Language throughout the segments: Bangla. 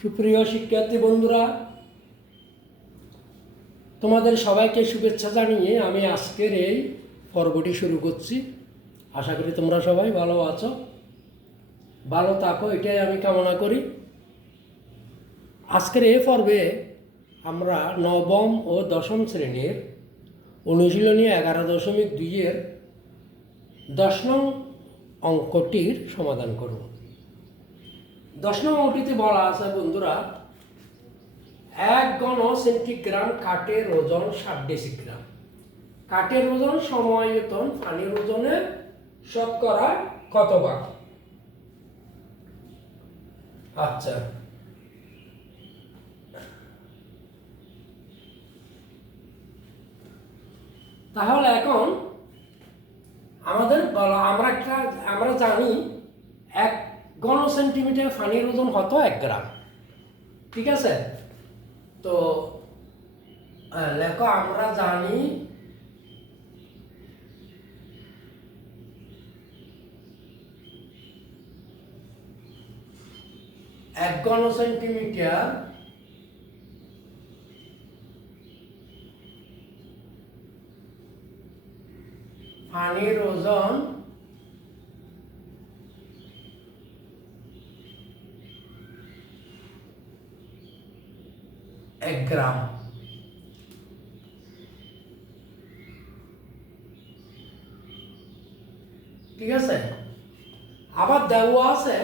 সুপ্রিয় শিক্ষার্থী বন্ধুরা, তোমাদের সবাইকে শুভেচ্ছা জানিয়ে আমি আজকের এই পর্বটি শুরু করছি। আশা করি তোমরা সবাই ভালো আছো, ভালো থাকো, এটাই আমি কামনা করি। আজকের এই পর্বে আমরা নবম ও দশম শ্রেণীর অনুশীলনী 11.2-এর 10 নং অঙ্কটির সমাধান করব। 10 নং অঙ্কটিতে বলা আছে বন্ধুরা, 1 ঘন সেন্টিগ্রাম কাঠের ওজন 60 ডেসিগ্রাম। কাঠের ওজন সমায়তন পানির ওজনের শতকরা কত ভাগ? আচ্ছা, তাহলে এখন আমাদের বলা আমরা জানি 1 ঘন সেন্টিমিটার পানির ওজন কত? 1 গ্রাম। ঠিক আছে, তো লেখো আমরা জানি 1 ঘন সেন্টিমিটার পানির ওজন 1 গ্রাম। ঠিক আছে, আবার দেওয়া আছে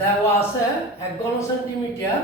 দেওয়া আছে 1 ঘন সেন্টিমিটার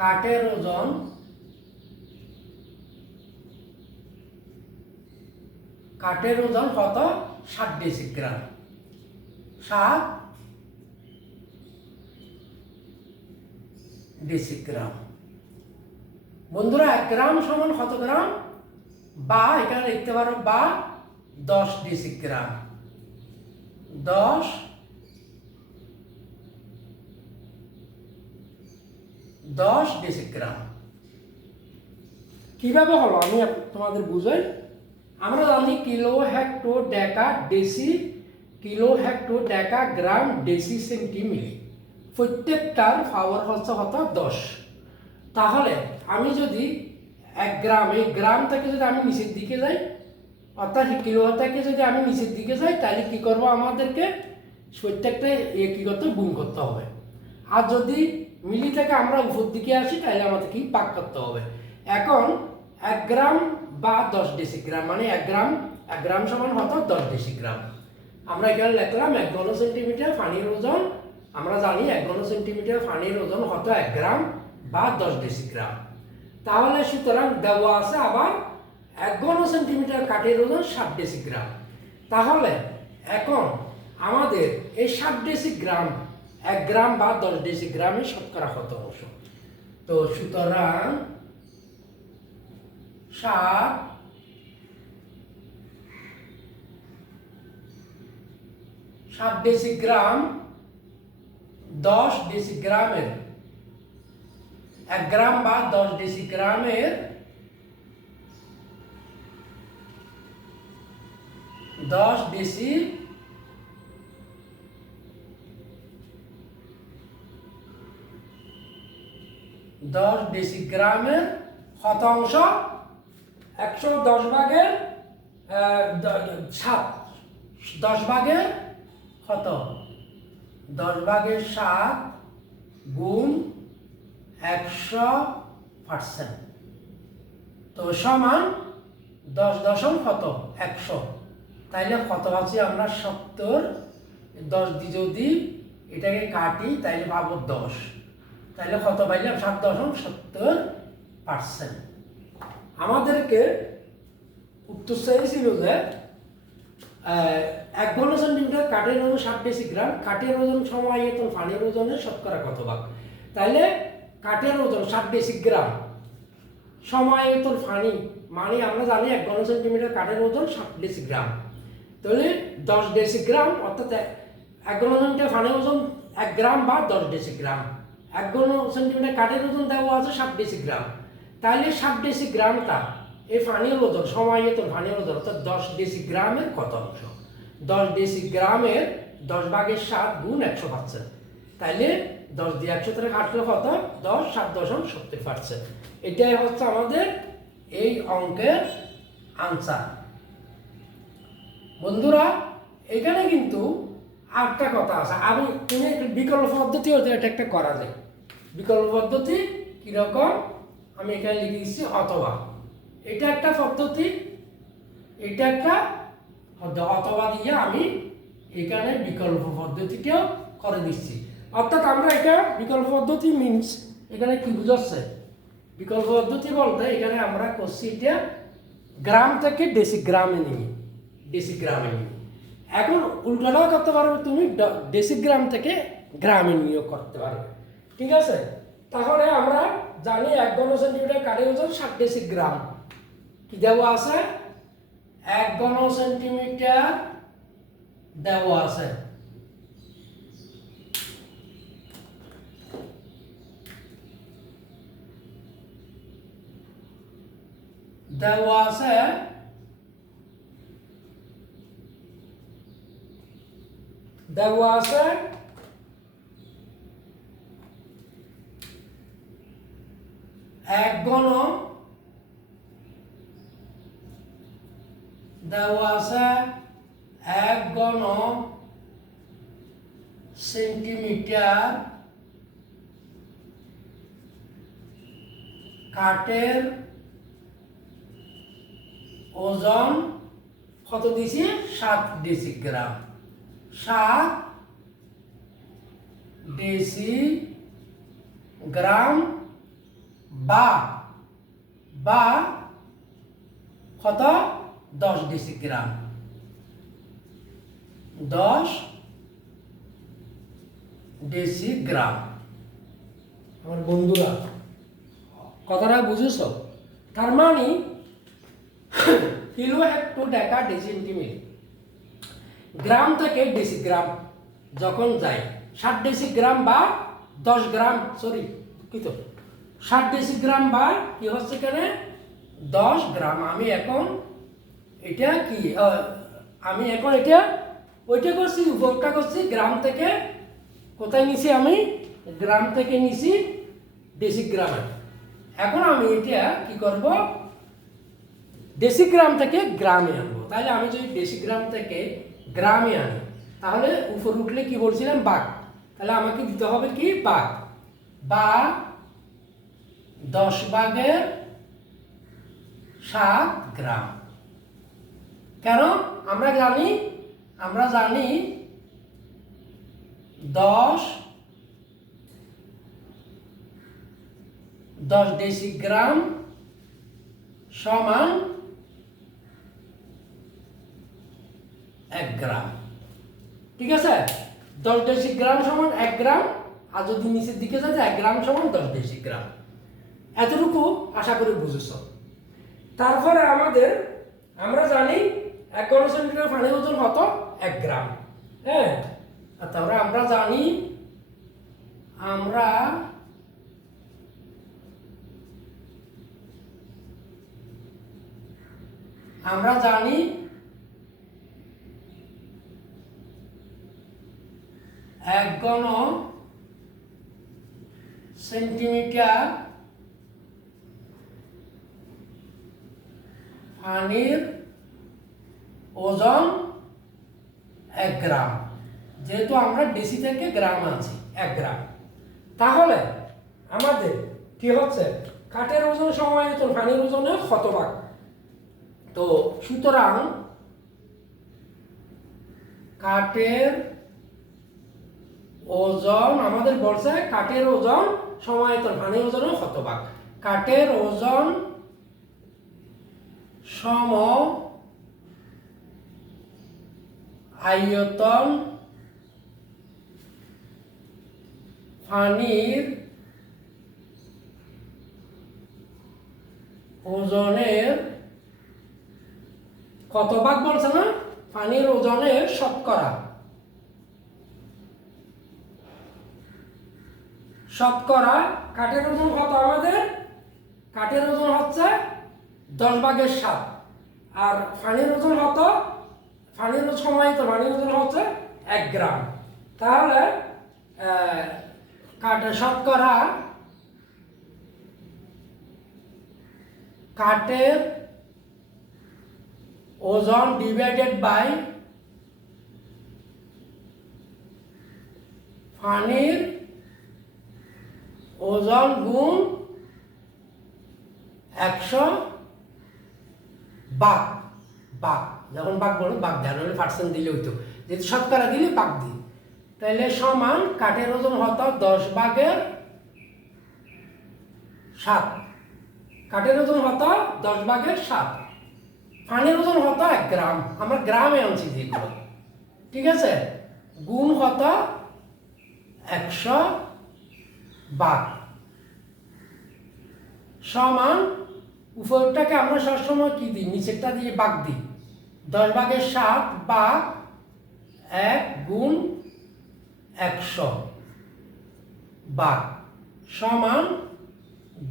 কাঠের ওজন 60 ডেসিগ্রাম। 60 ডেসিগ্রাম। বন্ধুরা, 1 গ্রাম সমান কত গ্রাম? বা এখানে লিখতে পারো বা 10 ডেসিগ্রাম। 10 ডেসিগ্রাম। কিভাবে হলো আমি তোমাদের বুঝাই। আমরা জানি কিলো, হেক্টর, ডেকা, ডেসি, কিলো, হেক্টর, ডেকা, গ্রাম, ডেসি, সেন্টিমিলি, প্রত্যেকটার পাওয়ার হচ্ছে কত? 10। তাহলে আমি যদি 1 গ্রাম, এই গ্রাম থেকে যদি আমি নিচের দিকে যাই, অর্থাৎ কিলো থেকে যদি আমি নিচের দিকে যাই, তাহলে কি করব? আমাদেরকে প্রত্যেকটা কি করতে? গুণ করতে হবে। আর যদি মিলি থেকে আমরা উপর দিকে আসি, তাহলে আমাদের কি ভাগ করতে হবে। এখন 1 গ্রাম বা 10 ডেসিগ্রাম, মানে 1 গ্রাম সমান কত? 10 ডেসিগ্রাম। আমরা এখানে লিখলাম 1 ঘন সেন্টিমিটার পানির ওজন। আমরা জানি 1 ঘন সেন্টিমিটার পানির ওজন কত? 1 গ্রাম বা 10 ডেসিগ্রাম। তাহলে সুতরাং দেওয়া আছে আবার 1 ঘন সেন্টিমিটার কাঠের ওজন 60 ডেসিগ্রাম। তাহলে এখন আমাদের এই 60 ডেসিগ্রাম 1 গ্রাম বা 10 ডেসিগ্রামের শতকরা কত অংশ? তো সুতরাং 60 ডেসিগ্রাম 10 ডেসিগ্রামের 1 গ্রাম বা 10 ডেসিগ্রামের 10 ডেসিগ্রামের শতাংশ 110 ভাগের 7। 10 ভাগের কত? 10 ভাগের 7 গুণ 100%। তো সমান 10 দশম কত? 100। তাইলে কত আছে? আমরা 70। 10 দিয়ে যদি এটাকে কাটি তাইলে পাবো 10। তাহলে কত পাইলাম? 7.70%। আমাদেরকে উত্তর চাইছিল যে 1 ঘন সেন্টিমিটার কাঠের ওজন 60 ডেসিগ্রাম, কাঠের ওজন সমায়তন পানির ওজনের শতকরা কত ভাগ? তাহলে কাঠের ওজন 60 ডেসিগ্রাম সমায়তন পানি মানে আমরা জানি 1 ঘন সেন্টিমিটার কাঠের ওজন 60 ডেসিগ্রাম, তাহলে 10 ডেসিগ্রাম অর্থাৎ 1 ঘন সেন্টিমিটার পানির ওজন 1 গ্রাম বা 10 ডেসিগ্রাম। 1 ঘন সেন্টিমিটার কাঠের ওজন দেওয়া আছে 60 ডেসিগ্রাম, তাহলে 60 ডেসিগ্রামটা এই পানির ওজন সমায়তন পানির ওজন অর্থাৎ 10 ডেসিগ্রামের কত অংশ? 10 ডেসিগ্রামের 10 ভাগের 7 গুণ 100%, তাহলে 10 দিয়ে 100 থেকে কাটলে কত? 10, 7.70%। এটাই হচ্ছে আমাদের এই অঙ্কের আনসার। বন্ধুরা এখানে কিন্তু আরেকটা কথা আছে, তুমি বিকল্প পদ্ধতি হতে এটা একটা করা যায়। বিকল্প পদ্ধতি কিরকম? আমি এখানে লিখে দিচ্ছি অথবা। এটা একটা পদ্ধতি, এটা একটা অথবা দিয়ে আমি এখানে বিকল্প পদ্ধতিটাও করে দিচ্ছি। অর্থাৎ আমরা এটা বিকল্প পদ্ধতি মিনস এখানে কি বুঝাচ্ছে? বিকল্প পদ্ধতি বলতে এখানে আমরা করছি এটা গ্রাম থেকে ডেসিগ্রামে নিই, ডেসিগ্রামে নিই। এখন উল্টাটাও করতে পারবে, তুমি ডেসিগ্রাম থেকে গ্রামে নিয়োগ করতে পারবে, ঠিক আছে? তাহলে আমরা জানি 1 ঘন সেন্টিমিটার কাঠের ওজন 60 ডেসিগ্রাম। কি দেওয়া আছে? 1 ঘন সেন্টিমিটার দেওয়া আছে, দেওয়া আছে 1 ঘন দেওয়া আছে 1 ঘন সেন্টিমিটার কাঠের ওজন কত দিছি? 7 ডেসিগ্রাম। 7 ডেসিগ্রাম বা কত? 10 ডেসিগ্রাম। 10 ডেসিগ্রাম। আমার বন্ধুরা কথাটা বুঝেছ? তার মানে কিলো হেক্টর ডেকা ডেসিমিলি, গ্রাম থেকে ডেসিগ্রাম যখন যায় 60 ডেসিগ্রাম বা 10 গ্রাম, সরি দুঃখিত, 60 ডেসিগ্রাম বা কি হচ্ছে এখানে 10 গ্রাম। আমি এখন এটা কি ওইটা করছি, উপরটা করছি গ্রাম থেকে কোথায় নিছি? আমি গ্রাম থেকে নিছি ডেসিগ্রামে। এখন আমি এটা কি করব? ডেসিগ্রাম থেকে গ্রামে আনবো। তাহলে আমি যদি ডেসিগ্রাম থেকে গ্রামে আনি তাহলে উপর উঠলে কি বলছিলাম? ভাগ। তাহলে আমাকে দিতে হবে কি? ভাগ বা 10 ভাগের 7 গ্রাম। কেন? আমরা জানি 10 ডেসিগ্রাম সমান 1 গ্রাম, ঠিক আছে? 10 ডেসিগ্রাম সমান 1 গ্রাম, আর যদি নিচের দিকে যায় 1 গ্রাম সমান 10 ডেসিগ্রাম। এতটুকু আশা করি বুঝেছ। তারপরে আমরা জানি 1 ঘন সেন্টিমিটার পানির ওজন কত? 1 গ্রাম। হ্যাঁ, তারপরে আমরা জানি 1 ঘন সেন্টিমিটার পানির ওজন 1 গ্রাম, যেহেতু আমরা ডেসি থেকে গ্রাম আনছি 1 গ্রাম। তাহলে আমাদের কি হচ্ছে? কাঠের ওজন সমায়তন পানির ওজনের শতভাগ। তো সুতরাং কাঠের ওজন আমাদের বলছে কাঠের ওজন সমায়তন পানির ওজনের শতভাগ। কাঠের ওজন সম আয়তন পানির ওজনের কত ভাগ বলছে না? পানির ওজনের শতকরা। শতকরা কাঠের ওজন কত আমাদের? কাঠের ওজন হচ্ছে 10/7 আর পানির ওজন কত? পানির সমাহিত পানির ওজন হচ্ছে 1 গ্রাম। তাহলে শতকরা কাঠের ওজন ডিভাইডেড বাই পানির ওজন গুণ 100 ভাগ। যখন ভাগ বলো ভাগ দেয়, নাহলে পার্সেন্ট দিলে হইতো, যেহেতু শতকরা দিলে ভাগ দিই, তাহলে সমান কাঠের ওজন হতো 10/7। কাঠের ওজন হতো 10/7। পানির ওজন হতো 1 গ্রাম, আমরা গ্রামে আনছি যেগুলো, ঠিক আছে। গুণ হতো 100 ভাগ সমান উপরটাকে আমরা সবসময় কি দিই? নিচেরটা দিয়ে ভাগ দিই। 10/7 ভাগ 1 গুণ 100 ভাগ সমান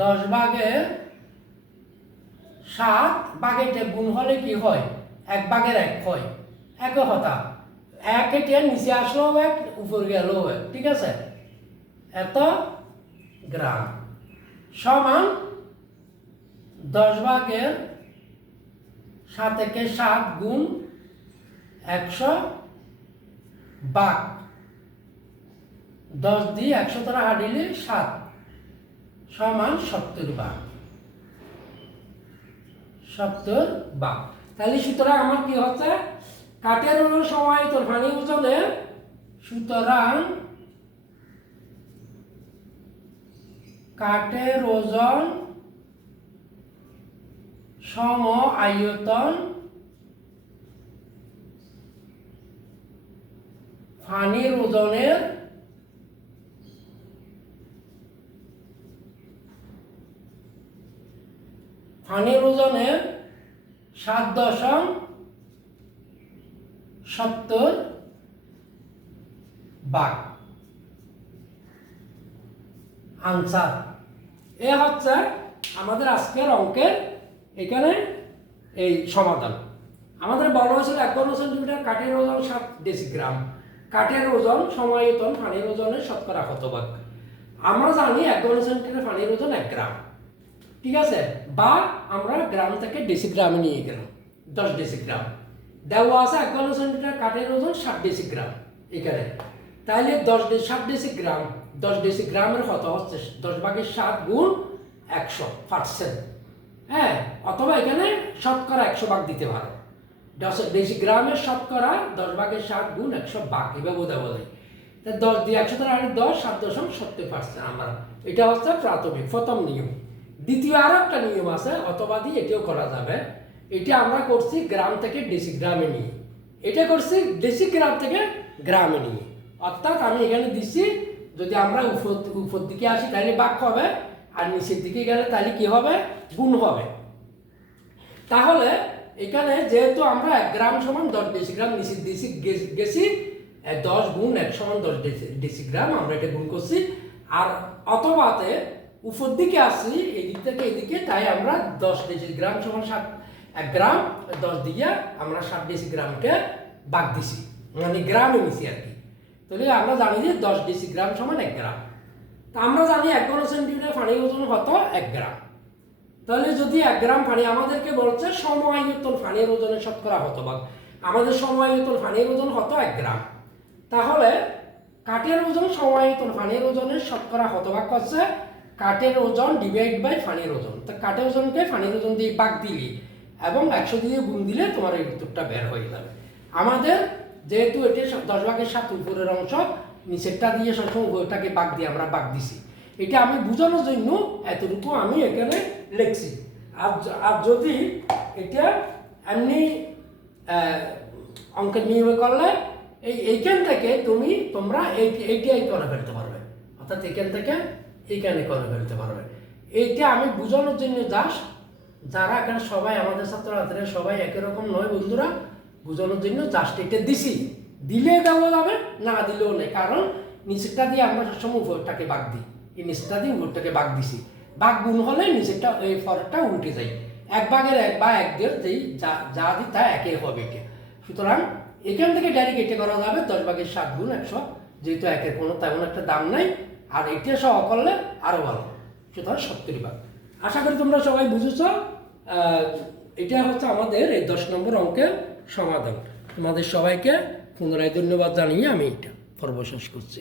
10/7 ভাগেটা গুণ হলে কি হয়? 1/1 হয়, একই হতা। 1 এটা নিচে আসলেও 1, উপর গেলেও 1, ঠিক আছে। এত গ্রাম সমান 10/7 গুণ 100 ভাগ 10 দিয়ে 100 দ্বারা হারিলে 7 সমান 70 ভাগ। 70 ভাগ। তাহলে সুতরাং আমার কি হচ্ছে? কাঠের ওজন সমাহিত পানির ওজনে, সুতরাং কাঠের ওজন সম আয়তন পানির ওজনের পানির ওজনের 7.70 ভাগ। আনসার এ হচ্ছে আমাদের আজকের অঙ্কের এখানে এই সমাধান। আমাদের বলা হয়েছিল 1 ঘন সেন্টিমিটার কাঠের ওজন 7 ডেসিগ্রাম। কাঠের ওজন সমায়তন পানির ওজনের শতকরা কত ভাগ? আমরা জানি 1 ঘন সেন্টিমিটার পানির ওজন 1 গ্রাম, ঠিক আছে। বা আমরা গ্রাম থেকে ডেসিগ্রামে নিয়ে গেলাম 10 ডেসিগ্রাম। দেওয়া আছে 1 ঘন সেন্টিমিটার কাঠের ওজন 7 ডেসিগ্রাম এখানে। তাহলে 7 ডেসিগ্রাম, 10 ডেসিগ্রামের কত হচ্ছে? 10/7 গুণ 100%। হ্যাঁ, অথবা এখানে শতকরা 100 ভাগ দিতে পারো। 10 ডেসিগ্রামের শতকরা 10/7 গুণ 100 ভাগ, এভাবে বোঝা যায়। তা 10 দিয়ে 100 দ্বারা 10, 7.70% আমরা। এটা হচ্ছে প্রাথমিক প্রথম নিয়ম। দ্বিতীয় আরো একটা নিয়ম আছে, অথবা দিয়ে এটাও করা যাবে। এটা আমরা করছি গ্রাম থেকে ডেসিগ্রামে নিয়ে, এটা করছি ডেসিগ্রাম থেকে গ্রামে নিয়ে। অর্থাৎ আমি এখানে দিচ্ছি, যদি আমরা উপর দিকে আসি তাহলে ভাগ হবে, আর নিচের দিকে গেলে তাহলে কি হবে? গুণ হবে। তাহলে এখানে যেহেতু আমরা 1 গ্রাম সমান 10 ডেসিগ্রাম নিচের দিকে গেছি, 10 গুণ 1 সমান 10 ডেসিগ্রাম আমরা এটা গুণ করছি। আর অথবাতে উপর দিকে আসছি এদিক থেকে এদিকে, তাই আমরা 10 ডেসিগ্রাম সমান 1 গ্রাম, 10 দিয়ে আমরা 7 ডেসিগ্রামকে ভাগ দিছি, মানে গ্রামে নিছি আর কি। তাহলে আমরা জানি যে 10 ডেসিগ্রাম সমান 1 গ্রাম। তা আমরা জানি 1 ঘন সেন্টিমিটার পানির ওজন কত? 1 গ্রাম। তাহলে যদি 1 গ্রাম পানি আমাদেরকে বলছে সম আয়তন পানির ওজনের শতকরা কত ভাগ, আমাদের সম আয়তন পানির ওজন কত? 1 গ্রাম। তাহলে কাঠের ওজন সম আয়তন পানির ওজনের শতকরা কত ভাগ করছে? কাঠের ওজন ডিভাইড বাই পানির ওজন। তা কাঠের ওজনকে পানির ওজন দিয়ে ভাগ দিলে এবং 100 দিয়ে গুণ দিলে তোমার এই উত্তরটা বের হয়ে যাবে। আমাদের যেহেতু এটি 10/7 উপরের অংশ, নিচেরটা দিয়ে সবসময় ওটাকে ভাগ দিয়ে আমরা ভাগ দিছি। এটা আমি বোঝানোর জন্য এতটুকু আমি এখানে লিখছি। আর যদি এটা এমনি অঙ্কের নিয়মে করলে এইখান থেকে তোমরা এইটাই করে ফেলতে পারবে, অর্থাৎ এখান থেকে এইখানে করে ফেলতে পারবে। এইটা আমি বোঝানোর জন্য যারা এখানে সবাই আমাদের ছাত্রছাত্রীরা সবাই একই রকম নয় বন্ধুরা, বোঝানোর জন্য জাস্ট এটা দিছি, দিলে দেওয়া যাবে, না দিলেও নেই, কারণ নিচেরটা দিয়ে আমরা সবসময় উপরটাকে বাগ দিই, এই নিচেরটা দিয়ে উপরটাকে বাগ দিছি, বাঘ গুণ হলে নিচেরটা এই ফরটা উল্টে যায়, এক ভাগের এক বা এক দেড় যেই যা দিই তা একে হবে এটা। সুতরাং এখান থেকে ডাইরেক্ট এটা করা যাবে 10 ভাগের 7 গুণ 100, যেহেতু একের কোনো তেমন একটা দাম নাই, আর এটা সহ করলে আরও ভালো, সুতরাং 70 ভাগ। আশা করি তোমরা সবাই বুঝেছ। এটা হচ্ছে আমাদের এই 10 নম্বর অঙ্কের সমাধান। তোমাদের সবাইকে পুনরায় ধন্যবাদ জানিয়ে আমি এটা পর্ব শেষ করছি।